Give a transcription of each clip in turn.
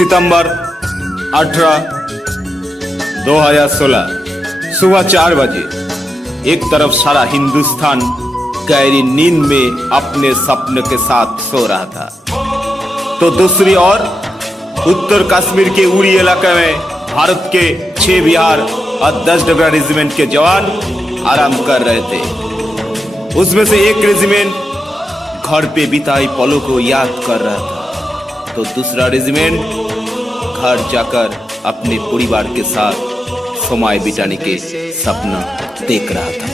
सितंबर 18, 2016 सुबह 4 बजे। एक तरफ सारा हिंदुस्तान गहरी नींद में अपने सपने के साथ सो रहा था, तो दूसरी ओर उत्तर कश्मीर के उड़ी इलाके में भारत के 6 बिहार और 10 डबरा रेजिमेंट के जवान आराम कर रहे थे। उसमें से एक रेजिमेंट घर पे बिताई पलों को याद कर रहा था, तो दूसरा रेजिमेंट घर जाकर अपने परिवार के साथ समय बिताने के सपना देख रहा था।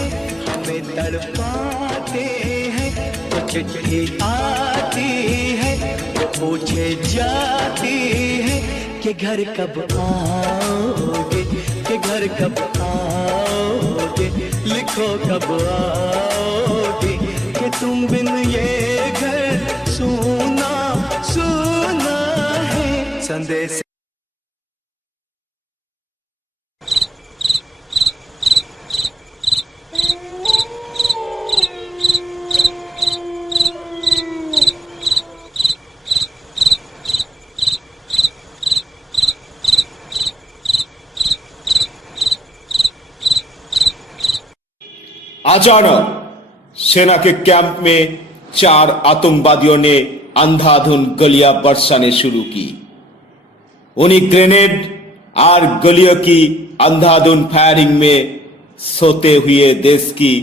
पूछे जाती है कि घर कब आओगे, कि घर कब आओगे, लिखो कब आओगे, कि तुम बिन ये घर सुना सुना है। संदेश अचानक सेना के कैंप में 4 आतंकवादियों ने अंधाधुन गोलियां बरसाने शुरू की। उन्हीं ग्रेनेड और गोलियों की अंधाधुन फायरिंग में सोते हुए देश की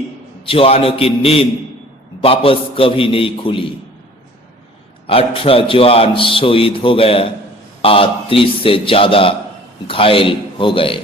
जवानों की नींद वापस कभी नहीं खुली। 18 जवान शहीद हो गए और 30 से ज्यादा घायल हो गए।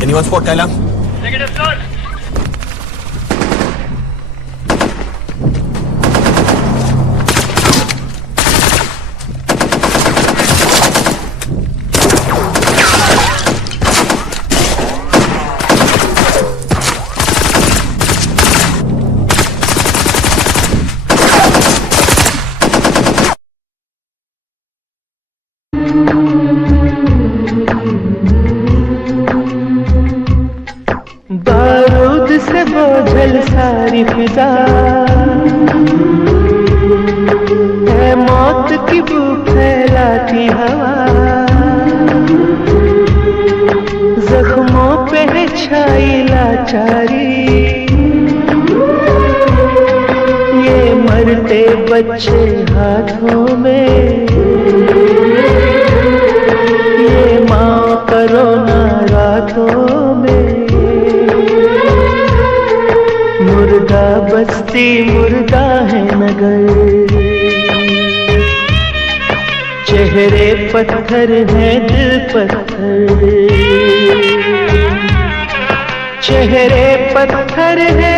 Anyone spot Kaila? Negative, sir. बारूद से बोझल सारी फिजा है, मौत की बू फैलाती हवा, जख्मों पे है छाई लाचारी, ये मरते बच्चे हाथों में, ये माँ करो ना रातों में, मुर्दा बस्ती मुर्दा है नगर, चेहरे पत्थर है दिल पत्थर, चेहरे पत्थर है।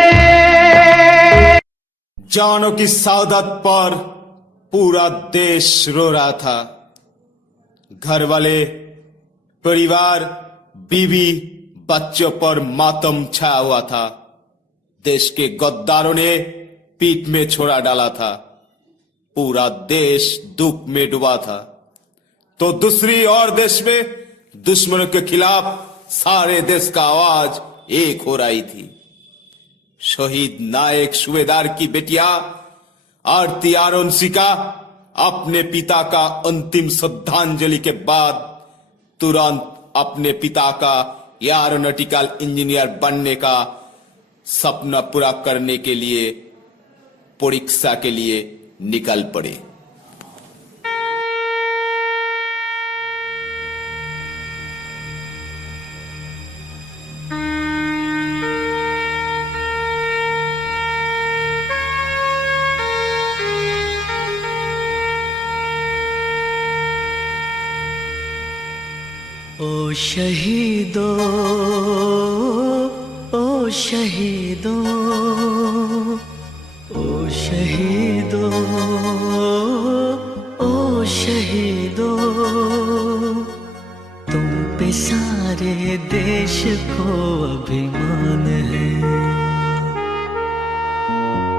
जवानों की शहादत पर पूरा देश रो रहा था। घर वाले, परिवार, बीवी, बच्चों पर मातम छाया हुआ था। देश के गद्दारों ने पीठ में छोड़ा डाला था, पूरा देश दुख में डूबा था। तो दूसरी ओर देश में दुश्मनों के खिलाफ सारे देश का आवाज एक हो रही थी। शहीद नायक सूबेदार की बिटिया आरती आरोंसिका अपने पिता का अंतिम श्रद्धांजलि के बाद तुरंत अपने पिता का एरोनॉटिकल इंजीनियर बनने का सपना पूरा करने के लिए परीक्षा के लिए निकल पड़े। ओ शहीदों, ओ शहीदों, ओ शहीदों, ओ शहीदों, तुम पे सारे देश को अभिमान है,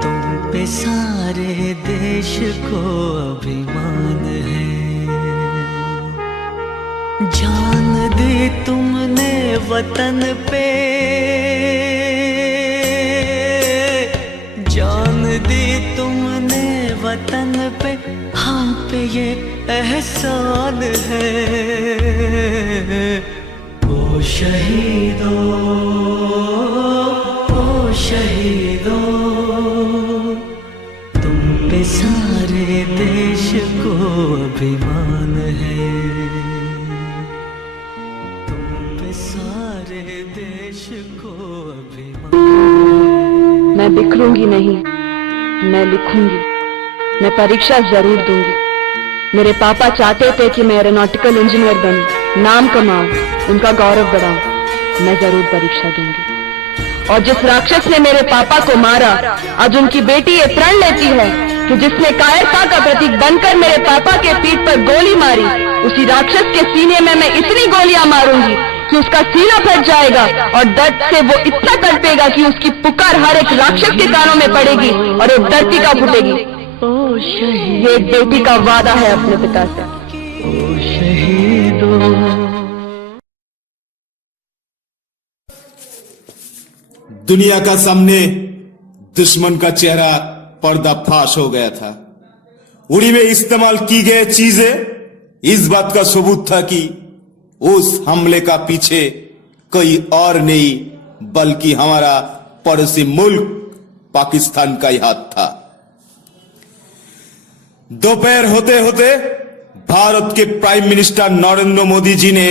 तुम पे सारे देश को अभिमान है। जान दी तुमने वतन पे, जान दी तुमने वतन पे, हम पे ये एहसान है। ओ शहीदों, ओ शहीदों, तुम पे सारे देश को अभिमान है, सारे देश को अभिमान। मैं बिखरूंगी नहीं, मैं लिखूंगी, मैं परीक्षा जरूर दूंगी। मेरे पापा चाहते थे कि मैं एरोनॉटिकल इंजीनियर बनूं, नाम कमाऊं, उनका गौरव बढ़ाऊं। मैं जरूर परीक्षा दूंगी। और जिस राक्षस ने मेरे पापा को मारा, आज उनकी बेटी ये प्रण लेती है कि जिसने कायरता का प्रतीक बनकर मेरे पापा के पीठ पर गोली मारी, उसी राक्षस के सीने में मैं इतनी गोलियां मारूंगी कि उसका सीना फट जाएगा और दर्द से वो इतना तड़पेगा कि उसकी पुकार हर एक राक्षस के कानों में पड़ेगी और एक धरती का फूटेगी। ये एक बेटी का वादा है अपने पिता से। ओ शहीदों। दुनिया का सामने दुश्मन का चेहरा पर्दाफाश हो गया था। उड़ी में इस्तेमाल की गई चीजें इस बात का सबूत था कि उस हमले का पीछे कोई और नहीं बल्कि हमारा पड़ोसी मुल्क पाकिस्तान का ही हाथ था। दोपहर होते होते भारत के प्राइम मिनिस्टर नरेंद्र मोदी जी ने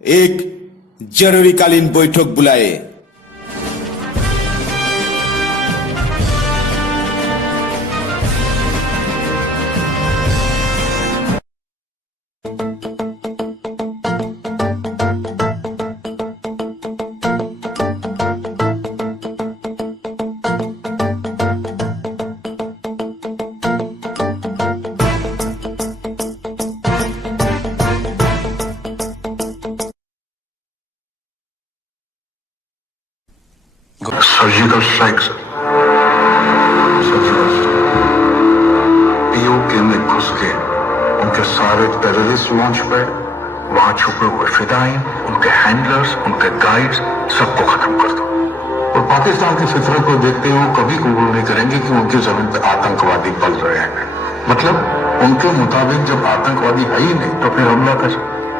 एक जरूरीकालीन बैठक बुलाए। सर्जिकल स्ट्राइक पीओके में घुस के उनके सारे टेररिस्ट लॉन्च पैड, वहां छुपे हुए फिदाइन, उनके हैंडलर्स, उनके गाइड्स, सबको खत्म कर दो। और पाकिस्तान की फितरत को देखते हुए कभी कबूल नहीं करेंगे कि उनकी जमीन पर आतंकवादी पल रहे हैं। मतलब उनके मुताबिक जब आतंकवादी है ही नहीं तो फिर हमला कर,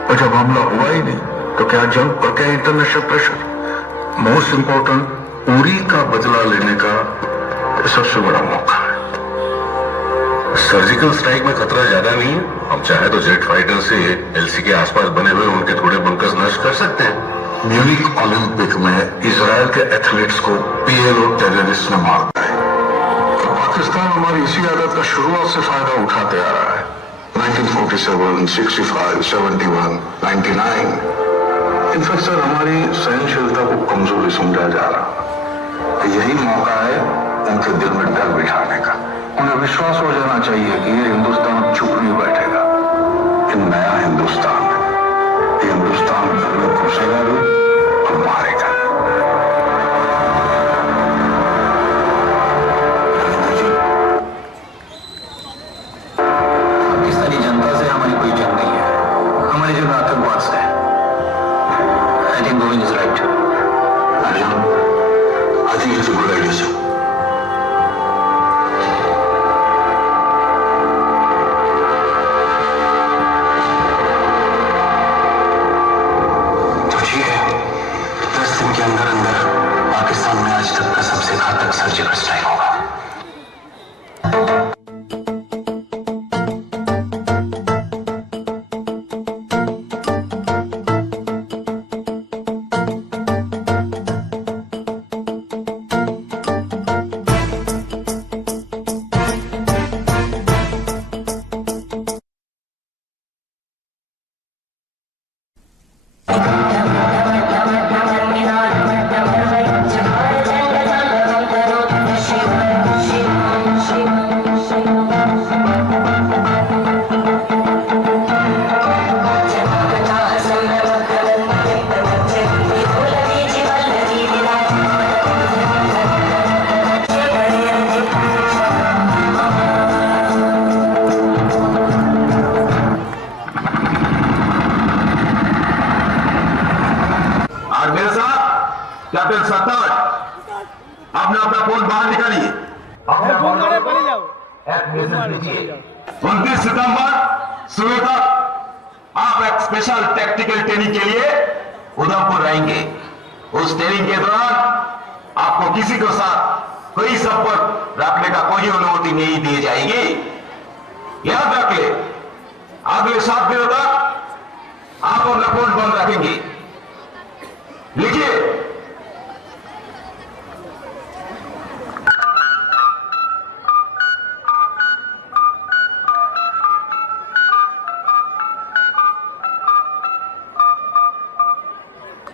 और जब हमला हुआ ही नहीं तो क्या जंग और क्या international pressure. Most important, Uri का बदला लेने का सबसे बड़ा मौका है। सर्जिकल स्ट्राइक में खतरा ज्यादा नहीं है। हम चाहे तो जेट फाइटर से एलसी के आसपास बने हुए उनके थोड़े बंकर्स नष्ट कर सकते हैं। म्यूनिक ओलंपिक में इजराइल के एथलीट्स को पीएलओ टेररिस्ट ने मार दिया। तो पाकिस्तान हमारी इसी आदत का शुरुआत से फायदा उठाते आ रहा है। 1947, 65, 71, 99। इनफैक्ट सर, हमारी सहनशीलता को कमजोरी समझा जा रहा। यही मौका है उनके दिल में डर बिठाने का। उन्हें विश्वास हो जाना चाहिए कि ये हिंदुस्तान चुप नहीं बैठेगा। ये नया हिंदुस्तान है। ये हिंदुस्तान घर में घुसेगा भी और मारेगा। और मेरे साथ कैप्टन सत्तार, अपना अपना फोन बाहर निकालिए। अपने फोन एक मैसेज लीजिए। 29 सितंबर सुबह तक आप एक स्पेशल टैक्टिकल ट्रेनिंग के लिए उधमपुर रहेंगे। उस ट्रेनिंग के दौरान आपको किसी के साथ कोई संपर्क रखने का कोई अनुमति नहीं दी जाएगी। याद रख ले, अगले 7 दिनों तक आप अपना फोन बंद रखेंगे। लिखिए।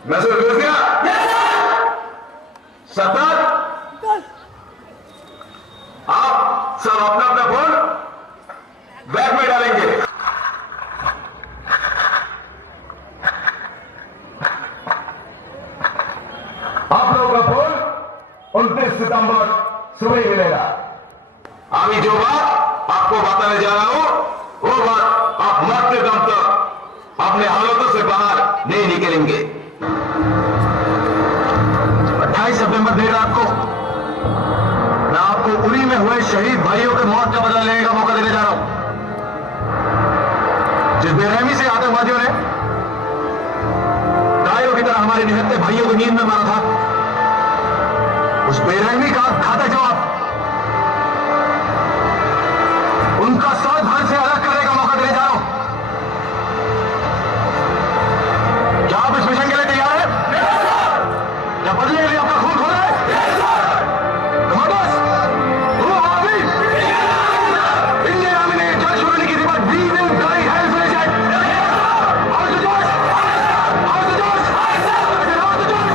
मैसेज भेज दिया? सत्तर, आप सब अपना अपना फोन बैग में डालेंगे। आप लोगों का फोन 29 सितंबर सुबह ही मिलेगा। अभी जो बात आपको बताने जा रहा हूं वो बात आप मरते दम तक अपने हालातों से बाहर नहीं निकलेंगे। 28 सितंबर देर रात को मैं आपको उरी में हुए शहीद भाइयों के मौत का बदला लेने का मौका देने जा रहा हूं। जिस बेरहमी से आतंकवादियों ने गायों की तरह हमारे निहत्थे भाइयों को नींद में मारा था, उस बेरहमी का घातक जवाब उनका साथ भारत से अलग करने का मौका देने जा रहा हूं। क्या आप इस मिशन के लिए तैयार हैं? क्या बदले के लिए आपका खून खोला है? इंडियन आर्मी ने जंग शुरू नहीं की थी, but we will die hell for it. आओ तो जोश, आओ तो जोश, आओ तो जोश।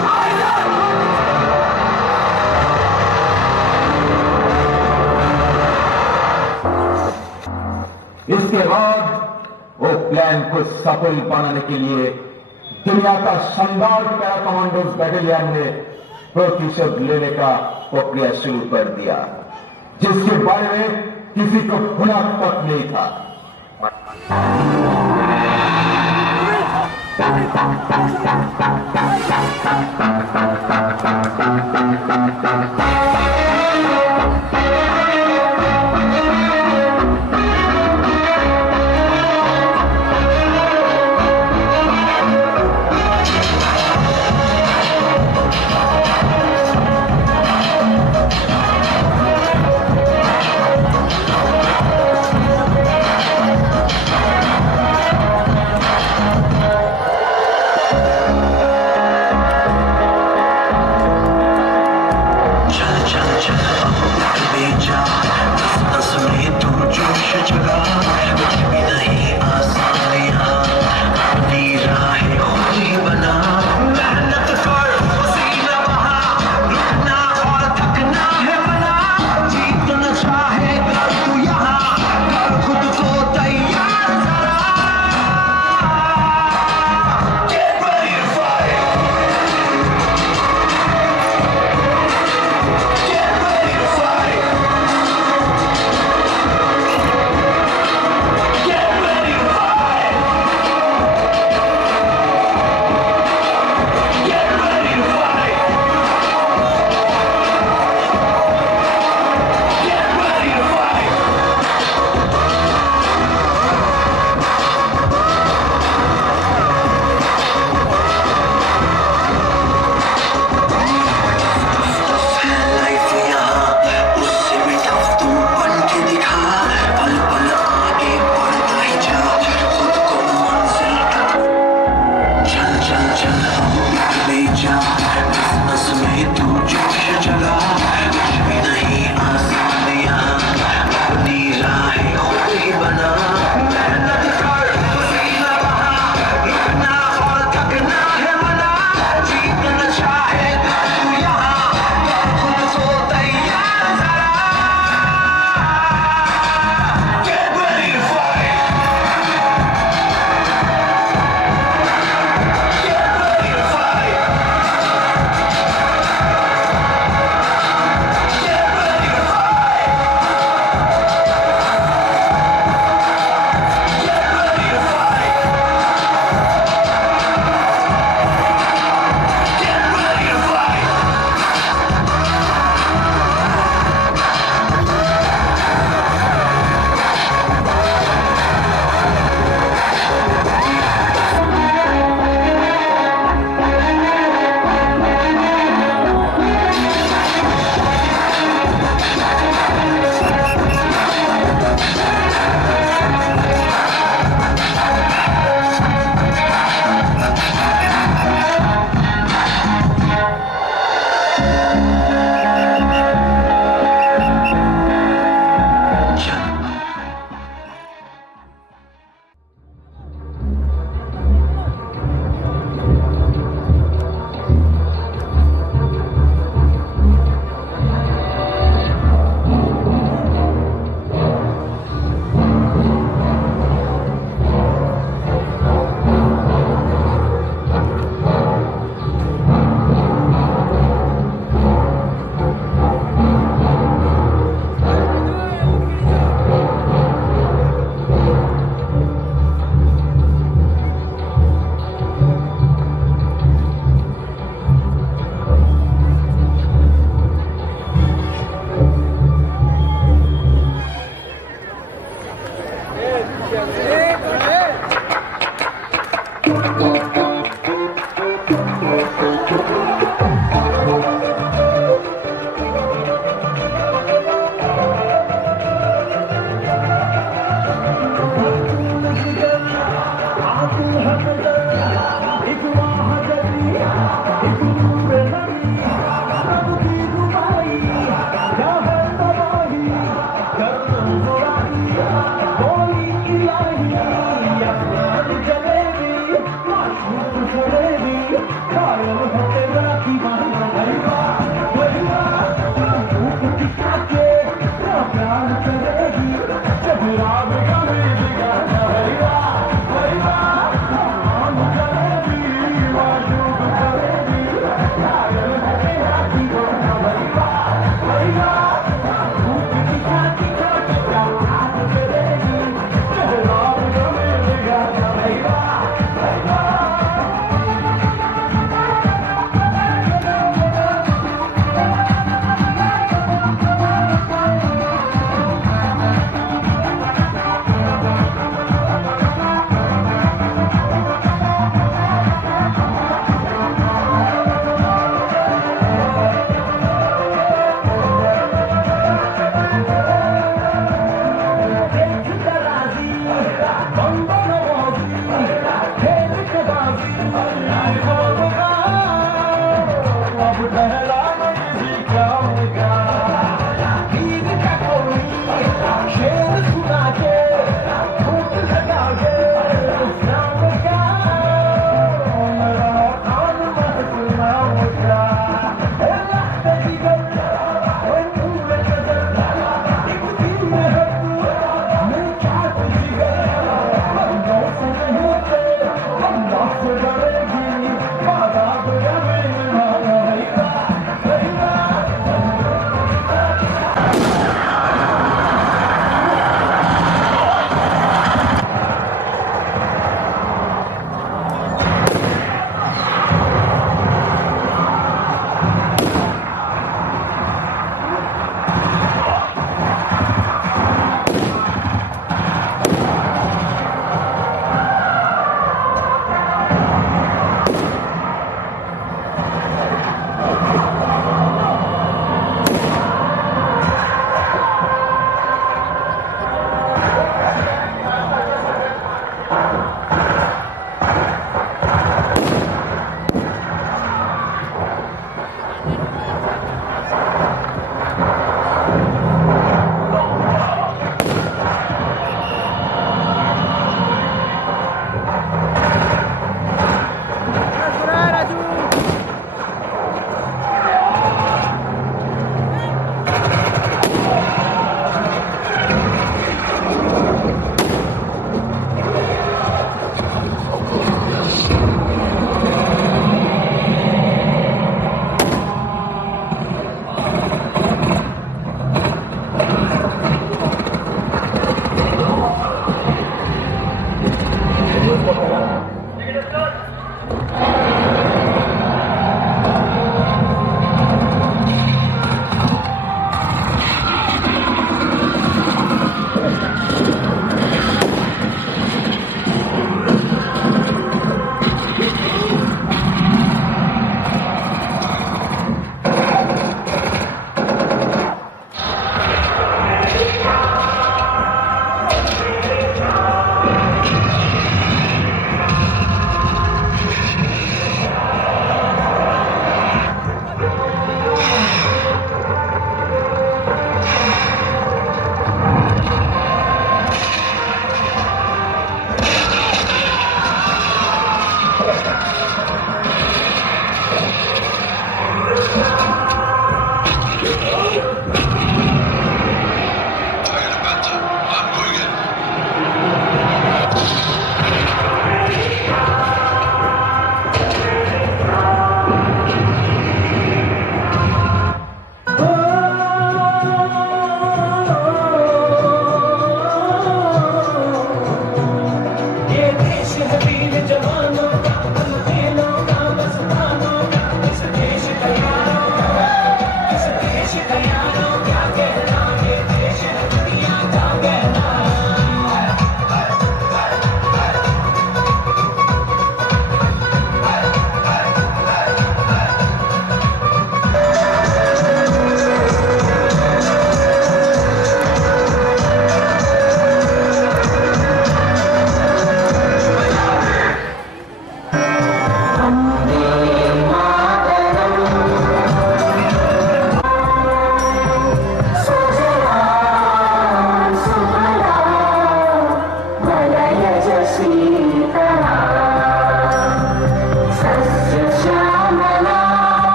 इसके बाद वो प्लान को सफल बनाने के लिए दुनिया का शानदार पैरा कमांडोज बैटालियन ने प्रतिशोध लेने का प्रक्रिया शुरू कर दिया, जिसके बारे में किसी को भुना तक नहीं था।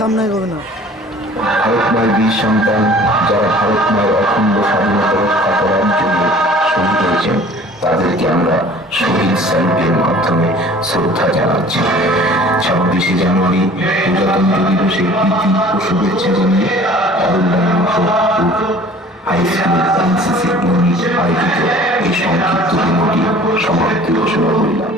সামনে এগোবে না। ভারতমায়ের বীর সন্তান যারা ভারতমায়ের অখণ্ড স্বাধীনতা রক্ষা করার জন্য শহীদ হয়েছেন তাদেরকে আমরা শহীদ স্যালুটের মাধ্যমে শ্রদ্ধা জানাচ্ছি। 26শে জানুয়ারি প্রজাতন্ত্র দিবসের প্রীতি ও শুভেচ্ছা জানিয়ে হাই স্কুল এনসিসি ইউনিট আয়োজিত এই সংক্ষিপ্ত দিনটি সমাপ্তি ঘোষণা করলাম।